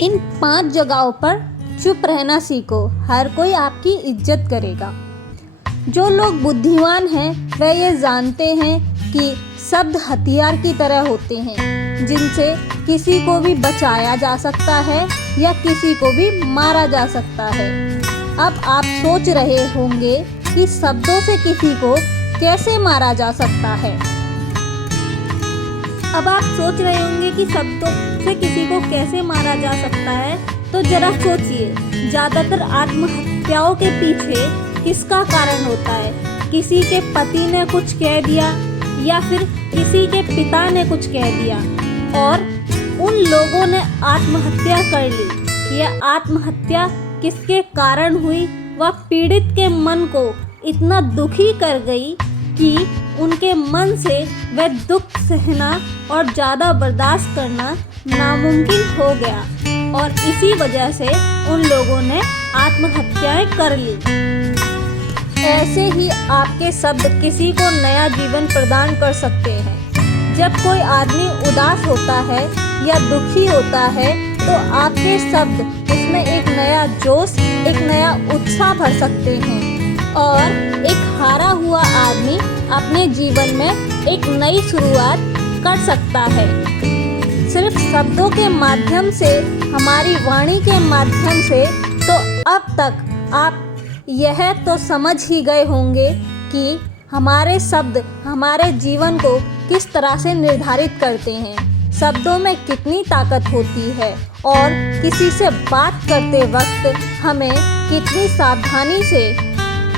इन 5 जगहों पर चुप रहना सीखो, हर कोई आपकी इज्जत करेगा। जो लोग बुद्धिमान हैं वे ये जानते हैं कि शब्द हथियार की तरह होते हैं, जिनसे किसी को भी बचाया जा सकता है या किसी को भी मारा जा सकता है। अब आप सोच रहे होंगे कि शब्दों से किसी को कैसे मारा जा सकता है। अब आप सोच रहे होंगे कि शब्दों से किसी को कैसे मारा जा सकता है, तो जरा सोचिए, ज़्यादातर आत्महत्याओं के पीछे किसका कारण होता है? किसी के पति ने कुछ कह दिया या फिर किसी के पिता ने कुछ कह दिया और उन लोगों ने आत्महत्या कर ली। यह आत्महत्या किसके कारण हुई, वह पीड़ित के मन को इतना दुखी कर गई कि उनके मन से वह दुख सहना और ज़्यादा बर्दाश्त करना नामुमकिन हो गया और इसी वजह से उन लोगों ने आत्महत्याएं कर ली। ऐसे ही आपके शब्द किसी को नया जीवन प्रदान कर सकते हैं। जब कोई आदमी उदास होता है या दुखी होता है तो आपके शब्द उसमें एक नया जोश, एक नया उत्साह भर सकते हैं और एक हारा हुआ आदमी अपने जीवन में एक नई शुरुआत कर सकता है। सिर्फ शब्दों के माध्यम से, हमारी वाणी के माध्यम से, तो अब तक आप यह तो समझ ही गए होंगे कि हमारे शब्द हमारे जीवन को किस तरह से निर्धारित करते हैं, शब्दों में कितनी ताकत होती है और किसी से बात करते वक्त हमें कितनी सावधानी से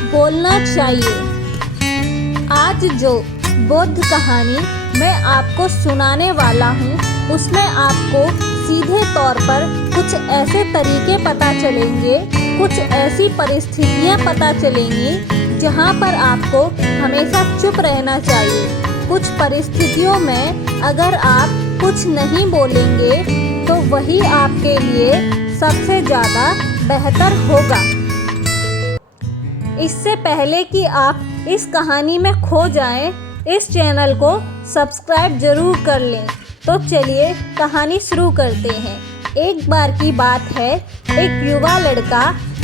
बोलना चाहिए। आज जो बौद्ध कहानी मैं आपको सुनाने वाला हूँ, उसमें आपको सीधे तौर पर कुछ ऐसे तरीके पता चलेंगे, कुछ ऐसी परिस्थितियाँ पता चलेंगी जहाँ पर आपको हमेशा चुप रहना चाहिए। कुछ परिस्थितियों में अगर आप कुछ नहीं बोलेंगे तो वही आपके लिए सबसे ज़्यादा बेहतर होगा। इससे पहले कि आप इस कहानी में खो जाएं, इस चैनल को सब्सक्राइब ज़रूर कर लें। तो चलिए कहानी शुरू करते हैं। एक बार की बात है, एक युवा लड़का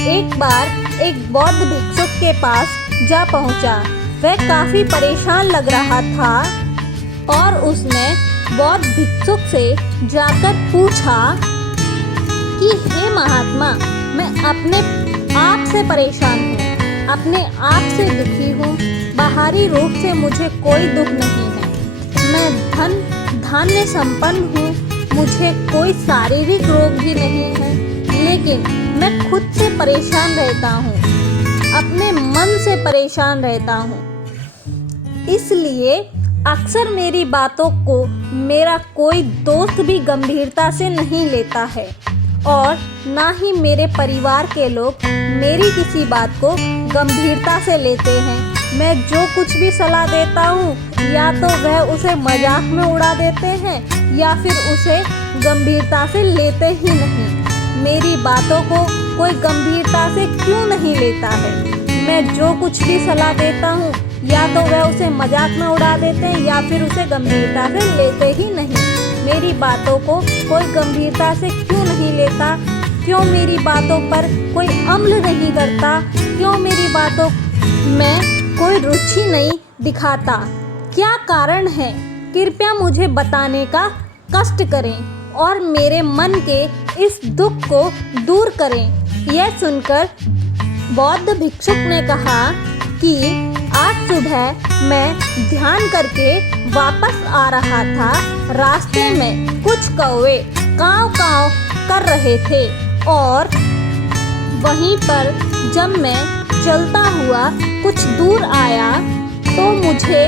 एक बार एक बौद्ध भिक्षुक के पास जा पहुंचा। वह काफ़ी परेशान लग रहा था और उसने बौद्ध भिक्षुक से जाकर पूछा कि हे महात्मा, मैं अपने आप से परेशान हूँ, अपने आप से दुखी हूँ, बाहरी रूप से मुझे कोई दुख नहीं है, मैं धान्य संपन्न हूँ, मुझे कोई शारीरिक रोग भी नहीं है, लेकिन मैं खुद से परेशान रहता हूँ, अपने मन से परेशान रहता हूँ। इसलिए अक्सर मेरी बातों को मेरा कोई दोस्त भी गंभीरता से नहीं लेता है और ना ही मेरे परिवार के लोग मेरी किसी बात को गंभीरता से लेते हैं। मैं जो कुछ भी सलाह देता हूँ या तो वह उसे मजाक में उड़ा देते हैं या फिर उसे गंभीरता से लेते ही नहीं। मेरी बातों को कोई गंभीरता से क्यों नहीं लेता है? मैं जो कुछ भी सलाह देता हूँ या तो वह उसे मजाक में उड़ा देते हैं या फिर उसे गंभीरता से लेते ही नहीं। मेरी बातों को कोई गंभीरता से क्यों नहीं लेता? क्यों मेरी बातों पर कोई अमल नहीं करता? क्यों मेरी बातों में कोई रुचि नहीं दिखाता? क्या कारण है? कृपया मुझे बताने का कष्ट करें और मेरे मन के इस दुख को दूर करें। यह सुनकर बौद्ध भिक्षुक ने कहा कि आज सुबह मैं ध्यान करके वापस आ रहा था। रास्ते में कुछ कौवे काँव काँव कर रहे थे और वहीं पर जब मैं चलता हुआ कुछ दूर आया तो मुझे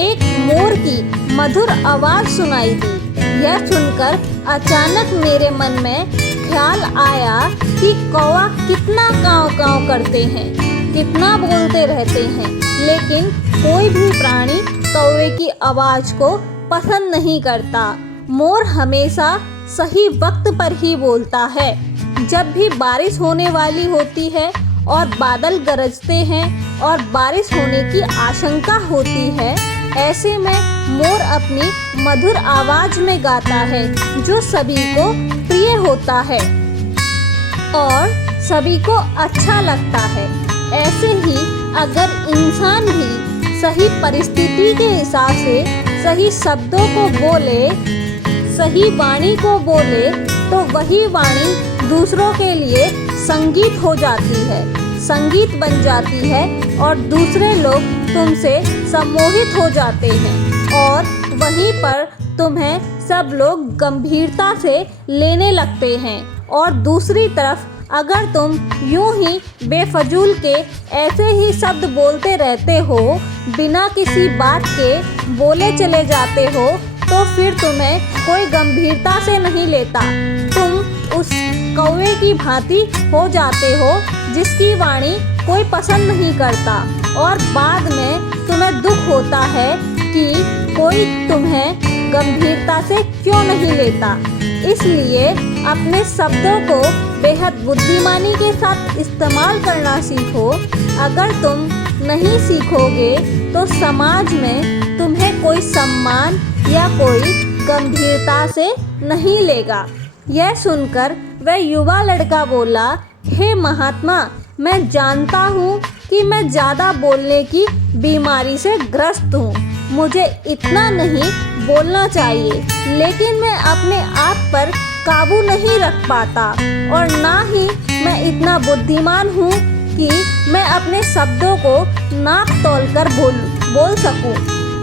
एक मोर की मधुर आवाज़ सुनाई दी। यह सुनकर अचानक मेरे मन में ख्याल आया कि कौवा कितना काँव काँव करते हैं, कितना बोलते रहते हैं, लेकिन कोई भी प्राणी कौवे की आवाज़ को पसंद नहीं करता। मोर हमेशा सही वक्त पर ही बोलता है। जब भी बारिश होने वाली होती है और बादल गरजते हैं और बारिश होने की आशंका होती है, ऐसे में मोर अपनी मधुर आवाज में गाता है जो सभी को प्रिय होता है और सभी को अच्छा लगता है। ऐसे ही अगर इंसान भी सही परिस्थिति के हिसाब से सही शब्दों को बोले, सही वाणी को बोले, तो वही वाणी दूसरों के लिए संगीत हो जाती है, संगीत बन जाती है और दूसरे लोग तुमसे सम्मोहित हो जाते हैं और वहीं पर तुम्हें सब लोग गंभीरता से लेने लगते हैं। और दूसरी तरफ अगर तुम यूं ही बेफजूल के ऐसे ही शब्द बोलते रहते हो, बिना किसी बात के बोले चले जाते हो, तो फिर तुम्हें कोई गंभीरता से नहीं लेता। तुम उस कौवे की भांति हो जाते हो जिसकी वाणी कोई पसंद नहीं करता और बाद में तुम्हें दुख होता है कि कोई तुम्हें गंभीरता से क्यों नहीं लेता। इसलिए अपने शब्दों को बेहद बुद्धिमानी के साथ इस्तेमाल करना सीखो। अगर तुम नहीं सीखोगे तो समाज में तुम्हें कोई सम्मान या कोई गंभीरता से नहीं लेगा। यह सुनकर वह युवा लड़का बोला, हे महात्मा, मैं जानता हूँ कि मैं ज़्यादा बोलने की बीमारी से ग्रस्त हूँ, मुझे इतना नहीं बोलना चाहिए, लेकिन मैं अपने आप पर काबू नहीं रख पाता और ना ही मैं इतना बुद्धिमान हूँ कि मैं अपने शब्दों को नाप तोल कर बोल सकूँ।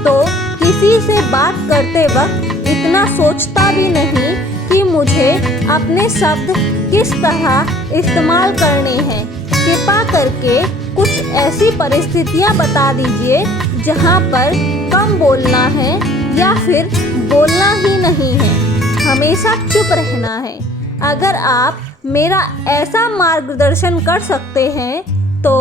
तो किसी से बात करते वक्त इतना सोचता भी नहीं कि मुझे अपने शब्द किस तरह इस्तेमाल करने हैं। कृपा करके कुछ ऐसी परिस्थितियाँ बता दीजिए जहाँ पर कम बोलना है या फिर बोलना ही नहीं है, हमेशा चुप रहना है। अगर आप मेरा ऐसा मार्गदर्शन कर सकते हैं तो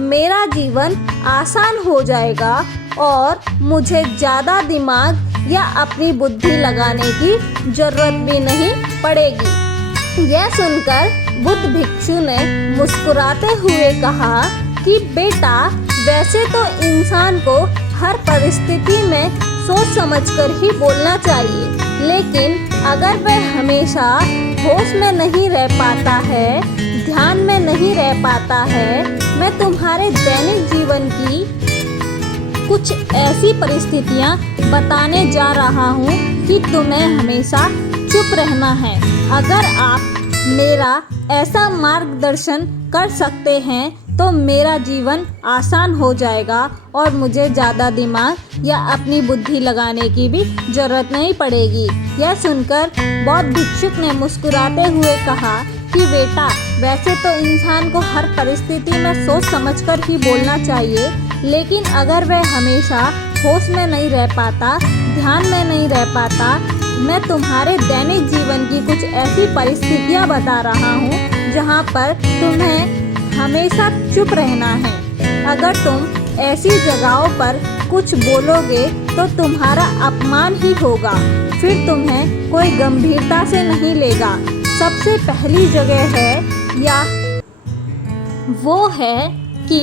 मेरा जीवन आसान हो जाएगा और मुझे ज़्यादा दिमाग या अपनी बुद्धि लगाने की ज़रूरत भी नहीं पड़ेगी। यह सुनकर बुद्ध भिक्षु ने मुस्कुराते हुए कहा कि बेटा, वैसे तो इंसान को हर परिस्थिति में सोच समझकर ही बोलना चाहिए, लेकिन अगर वह हमेशा होश में नहीं रह पाता है, ध्यान में नहीं रह पाता है, मैं तुम्हारे दैनिक जीवन की कुछ ऐसी परिस्थितियाँ बताने जा रहा हूँ कि तुम्हें हमेशा चुप रहना है। अगर आप मेरा ऐसा मार्गदर्शन कर सकते हैं तो मेरा जीवन आसान हो जाएगा और मुझे ज़्यादा दिमाग या अपनी बुद्धि लगाने की भी ज़रूरत नहीं पड़ेगी। यह सुनकर बौद्ध भिक्षुक ने मुस्कुराते हुए कहा कि बेटा, वैसे तो इंसान को हर परिस्थिति में सोच समझकर ही बोलना चाहिए, लेकिन अगर वह हमेशा होश में नहीं रह पाता, ध्यान में नहीं रह पाता, मैं तुम्हारे दैनिक जीवन की कुछ ऐसी परिस्थितियाँ बता रहा हूँ जहाँ पर तुम्हें हमेशा चुप रहना है। अगर तुम ऐसी जगहों पर कुछ बोलोगे तो तुम्हारा अपमान ही होगा, फिर तुम्हें कोई गंभीरता से नहीं लेगा। सबसे पहली जगह है या वो है कि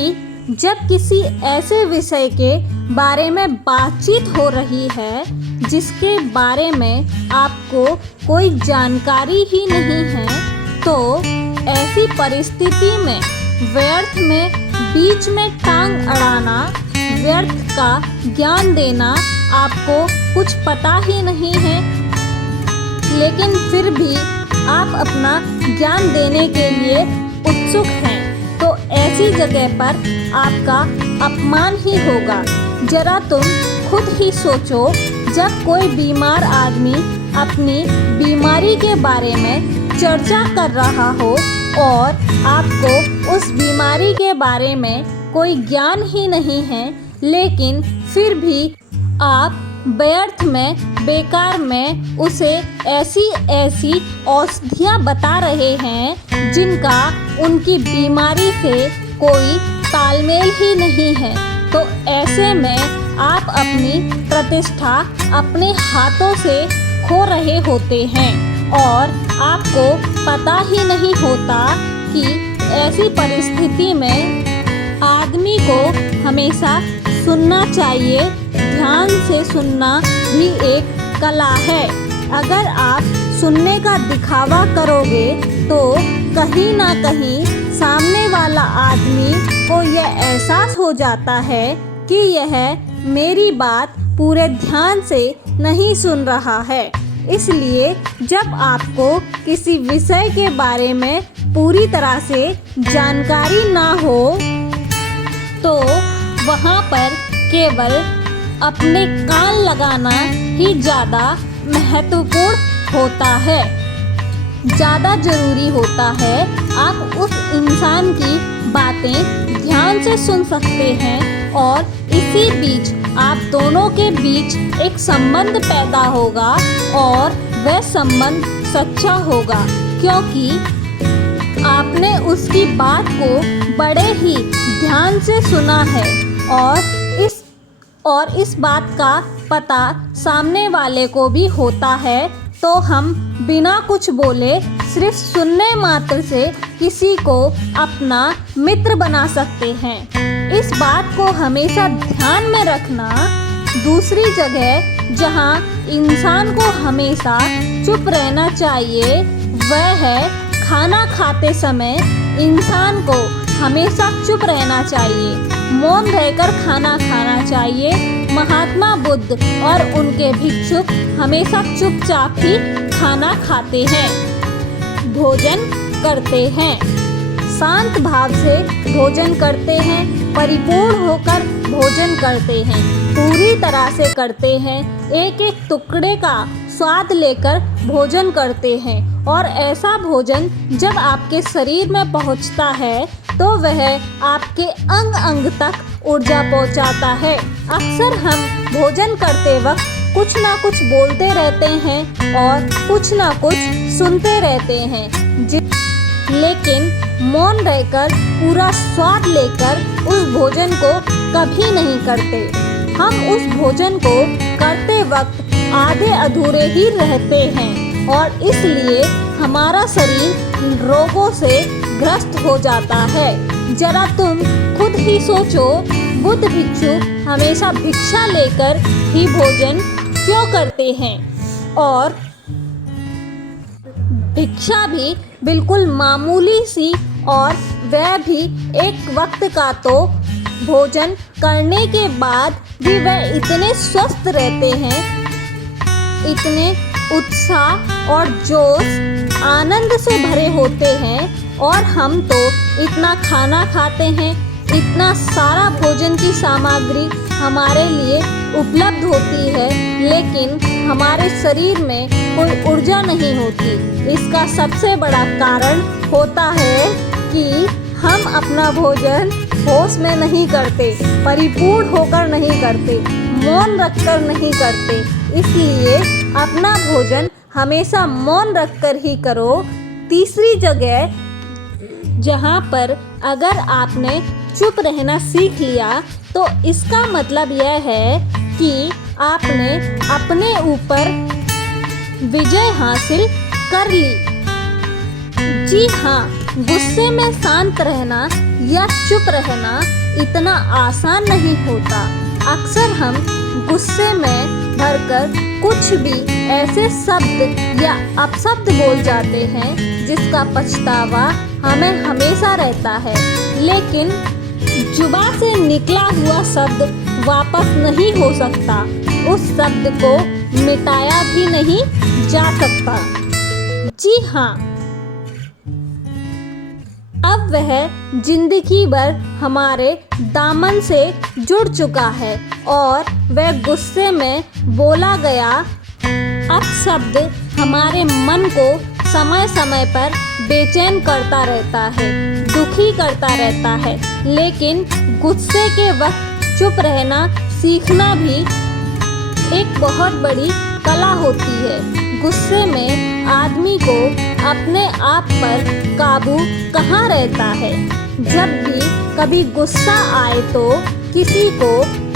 जब किसी ऐसे विषय के बारे में बातचीत हो रही है जिसके बारे में आपको कोई जानकारी ही नहीं है, तो ऐसी परिस्थिति में व्यर्थ में बीच में टांग अड़ाना, व्यर्थ का ज्ञान देना, आपको कुछ पता ही नहीं है लेकिन फिर भी आप अपना ज्ञान देने के लिए उत्सुक हैं, तो ऐसी जगह पर आपका अपमान ही होगा। जरा तुम खुद ही सोचो, जब कोई बीमार आदमी अपनी बीमारी के बारे में चर्चा कर रहा हो और आपको उस बीमारी के बारे में कोई ज्ञान ही नहीं है, लेकिन फिर भी आप व्यर्थ में, बेकार में उसे ऐसी औषधियाँ बता रहे हैं जिनका उनकी बीमारी से कोई तालमेल ही नहीं है, तो ऐसे में आप अपनी प्रतिष्ठा अपने हाथों से खो रहे होते हैं और आपको पता ही नहीं होता कि ऐसी परिस्थिति में आदमी को हमेशा सुनना चाहिए ध्यान से सुनना भी एक कला है। अगर आप सुनने का दिखावा करोगे तो कहीं ना कहीं सामने वाला आदमी को यह एहसास हो जाता है कि यह मेरी बात पूरे ध्यान से नहीं सुन रहा है। इसलिए जब आपको किसी विषय के बारे में पूरी तरह से जानकारी ना हो तो वहाँ पर केवल अपने कान लगाना ही ज़्यादा महत्वपूर्ण होता है, ज़्यादा ज़रूरी होता है। आप उस इंसान की बातें ध्यान से सुन सकते हैं और इसी बीच आप दोनों के बीच एक संबंध पैदा होगा और वह संबंध सच्चा होगा, क्योंकि आपने उसकी बात को बड़े ही ध्यान से सुना है और इस बात का पता सामने वाले को भी होता है। तो हम बिना कुछ बोले सिर्फ सुनने मात्र से किसी को अपना मित्र बना सकते हैं। इस बात को हमेशा ध्यान में रखना। दूसरी जगह जहाँ इंसान को हमेशा चुप रहना चाहिए वह है खाना खाते समय। इंसान को हमेशा चुप रहना चाहिए, मौन रहकर खाना खाना चाहिए। महात्मा बुद्ध और उनके भिक्षुक हमेशा चुपचाप ही खाना खाते हैं, भोजन करते हैं, शांत भाव से भोजन करते हैं, परिपूर्ण होकर भोजन करते हैं, पूरी तरह से करते हैं, एक एक टुकड़े का स्वाद लेकर भोजन करते हैं। और ऐसा भोजन जब आपके शरीर में पहुंचता है तो वह आपके अंग अंग तक ऊर्जा पहुंचाता है। अक्सर हम भोजन करते वक्त कुछ ना कुछ बोलते रहते हैं और कुछ ना कुछ सुनते रहते हैं, लेकिन मौन रहकर पूरा स्वाद लेकर उस भोजन को कभी नहीं करते। हम उस भोजन को करते वक्त आधे अधूरे ही रहते हैं और इसलिए हमारा शरीर रोगों से ग्रस्त हो जाता है। जरा तुम खुद ही सोचो, बुद्ध भिक्षु हमेशा भिक्षा लेकर ही भोजन क्यों करते हैं? और भिक्षा भी बिल्कुल मामूली सी, और वह भी एक वक्त का। तो भोजन करने के बाद भी वह इतने स्वस्थ रहते हैं, इतने उत्साह और जोश आनंद से भरे होते हैं। और हम तो इतना खाना खाते हैं, इतना सारा भोजन की सामग्री हमारे लिए उपलब्ध होती है, लेकिन हमारे शरीर में कोई ऊर्जा नहीं होती। इसका सबसे बड़ा कारण होता है कि हम अपना भोजन होश में नहीं करते, परिपूर्ण होकर नहीं करते, मौन रखकर नहीं करते। इसलिए अपना भोजन हमेशा मौन रखकर ही करो। तीसरी जगह जहाँ पर अगर आपने चुप रहना सीख लिया तो इसका मतलब यह है कि आपने अपने ऊपर विजय हासिल कर ली। जी हाँ, गुस्से में शांत रहना या चुप रहना इतना आसान नहीं होता। अक्सर हम गुस्से में भरकर कुछ भी ऐसे शब्द या अपशब्द बोल जाते हैं जिसका पछतावा हमें हमेशा रहता है, लेकिन जुबान से निकला हुआ शब्द वापस नहीं हो सकता, उस शब्द को मिटाया भी नहीं जा सकता। जी हाँ, अब वह जिंदगी भर हमारे दामन से जुड़ चुका है और वह गुस्से में बोला गया अपशब्द हमारे मन को समय समय पर बेचैन करता रहता है, दुखी करता रहता है। लेकिन गुस्से के वक्त चुप रहना सीखना भी एक बहुत बड़ी कला होती है। गुस्से में आदमी को अपने आप पर काबू कहाँ रहता है। जब भी कभी गुस्सा आए तो किसी को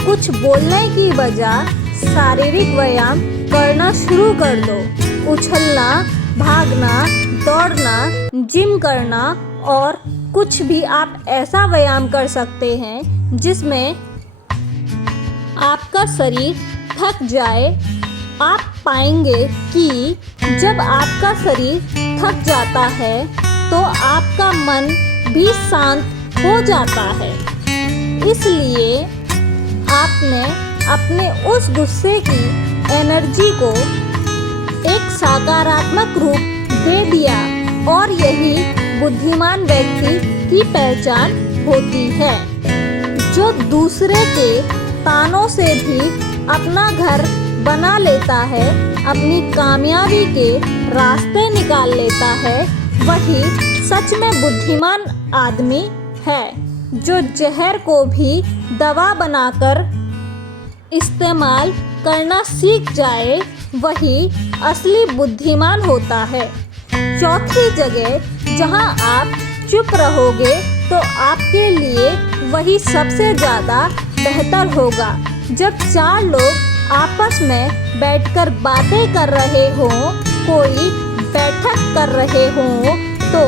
कुछ बोलने की बजाय शारीरिक व्यायाम करना शुरू कर दो। उछलना, भागना, दौड़ना, जिम करना और कुछ भी आप ऐसा व्यायाम कर सकते हैं जिसमें आपका शरीर थक जाए। आप पाएंगे कि जब आपका शरीर थक जाता है तो आपका मन भी शांत हो जाता है। इसलिए आपने अपने उस गुस्से की एनर्जी को एक सकारात्मक रूप दे दिया और यही बुद्धिमान व्यक्ति की पहचान होती है, जो दूसरे के तानों से भी अपना घर बना लेता है, अपनी कामयाबी के रास्ते निकाल लेता है। वही सच में बुद्धिमान आदमी है। जो जहर को भी दवा बनाकर इस्तेमाल करना सीख जाए, वही असली बुद्धिमान होता है। चौथी जगह जहां आप चुप रहोगे तो आपके लिए वही सबसे ज़्यादा बेहतर होगा। जब चार लोग आपस में बैठकर बातें कर रहे हों, कोई बैठक कर रहे हों, तो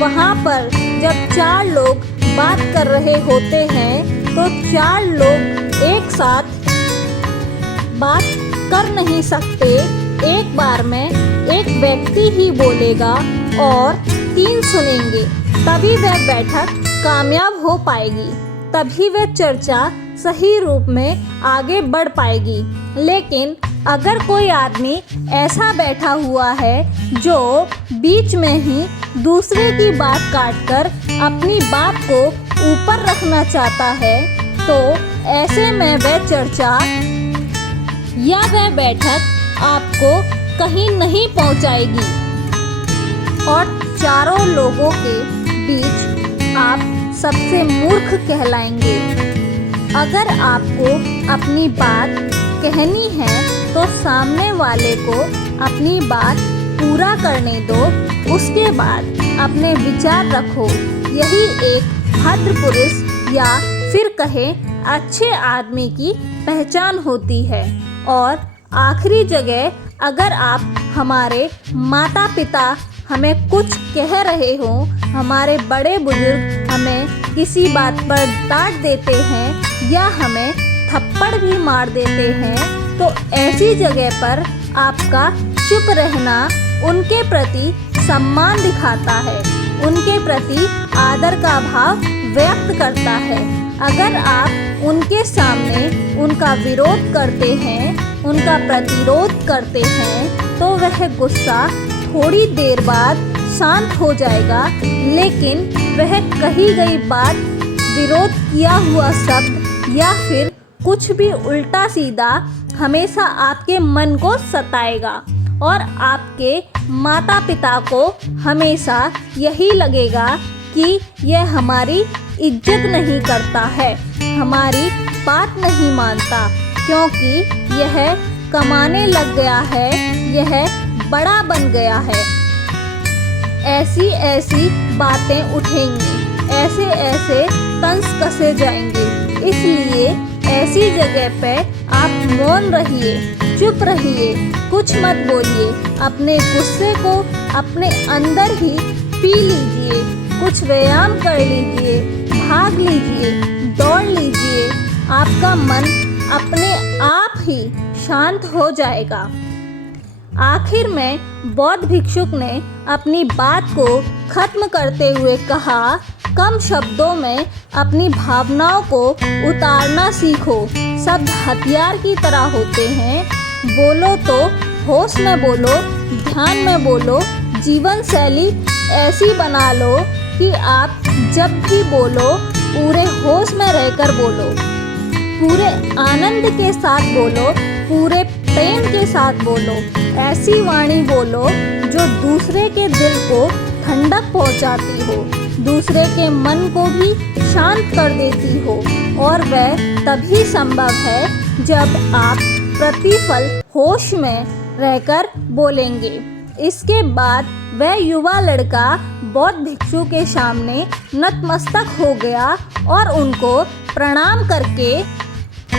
वहाँ पर जब चार लोग बात कर रहे होते हैं तो चार लोग एक साथ बात कर नहीं सकते। एक बार में एक व्यक्ति ही बोलेगा और तीन सुनेंगे, तभी वह बैठक कामयाब हो पाएगी, तभी वह चर्चा सही रूप में आगे बढ़ पाएगी। लेकिन अगर कोई आदमी ऐसा बैठा हुआ है जो बीच में ही दूसरे की बात काटकर अपनी बात को ऊपर रखना चाहता है, तो ऐसे में वह चर्चा या वह बैठक आपको कहीं नहीं पहुंचाएगी और चारों लोगों के बीच आप सबसे मूर्ख कहलाएंगे। अगर आपको अपनी बात कहनी है तो सामने वाले को अपनी बात पूरा करने दो, उसके बाद अपने विचार रखो। यही एक भद्र पुरुष या फिर कहे अच्छे आदमी की पहचान होती है। और आखिरी जगह, अगर आप हमारे माता पिता हमें कुछ कह रहे हों, हमारे बड़े बुजुर्ग हमें किसी बात पर डांट देते हैं या हमें थप्पड़ भी मार देते हैं, तो ऐसी जगह पर आपका चुप रहना उनके प्रति सम्मान दिखाता है, उनके प्रति आदर का भाव व्यक्त करता है। अगर आप उनके सामने उनका विरोध करते हैं, उनका प्रतिरोध करते हैं, तो वह गुस्सा थोड़ी देर बाद शांत हो जाएगा, लेकिन वह कही गई बात, विरोध किया हुआ शब्द या फिर कुछ भी उल्टा सीधा हमेशा आपके मन को सताएगा और आपके माता पिता को हमेशा यही लगेगा कि यह हमारी इज्जत नहीं करता है, हमारी बात नहीं मानता, क्योंकि यह कमाने लग गया है, यह बड़ा बन गया है। ऐसी ऐसी बातें उठेंगी, ऐसे ऐसे तंज कसे जाएंगे। इसलिए ऐसी जगह पे आप मौन रहिए, चुप रहिए, कुछ मत बोलिए। अपने गुस्से को अपने अंदर ही पी लीजिए, कुछ व्यायाम कर लीजिए, भाग लीजिए, दौड़ लीजिए। आपका मन अपने आप ही शांत हो जाएगा। आखिर में बौद्ध भिक्षुक ने अपनी बात को खत्म करते हुए कहा, कम शब्दों में अपनी भावनाओं को उतारना सीखो। शब्द हथियार की तरह होते हैं। बोलो तो होश में बोलो, ध्यान में बोलो। जीवन शैली ऐसी बना लो कि आप जब भी बोलो पूरे होश में रहकर बोलो, पूरे आनंद के साथ बोलो, पूरे प्रेम के साथ बोलो। ऐसी वाणी बोलो जो दूसरे के दिल को ठंडक पहुंचाती हो, दूसरे के मन को भी शांत कर देती हो। और वह तभी संभव है जब आप प्रतिपल होश में रहकर बोलेंगे। इसके बाद वह युवा लड़का बौद्ध भिक्षु के सामने नतमस्तक हो गया और उनको प्रणाम करके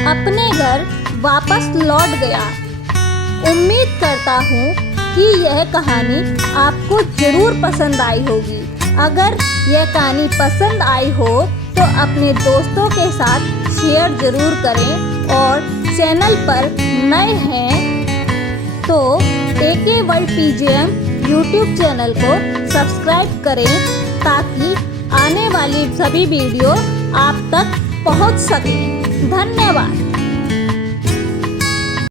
अपने घर वापस लौट गया। उम्मीद करता हूँ कि यह कहानी आपको ज़रूर पसंद आई होगी। अगर यह कहानी पसंद आई हो तो अपने दोस्तों के साथ शेयर ज़रूर करें और चैनल पर नए हैं तो AK world PGM YouTube channel को सब्सक्राइब करें ताकि आने वाली सभी वीडियो आप तक पहुंच सकें। धन्यवाद।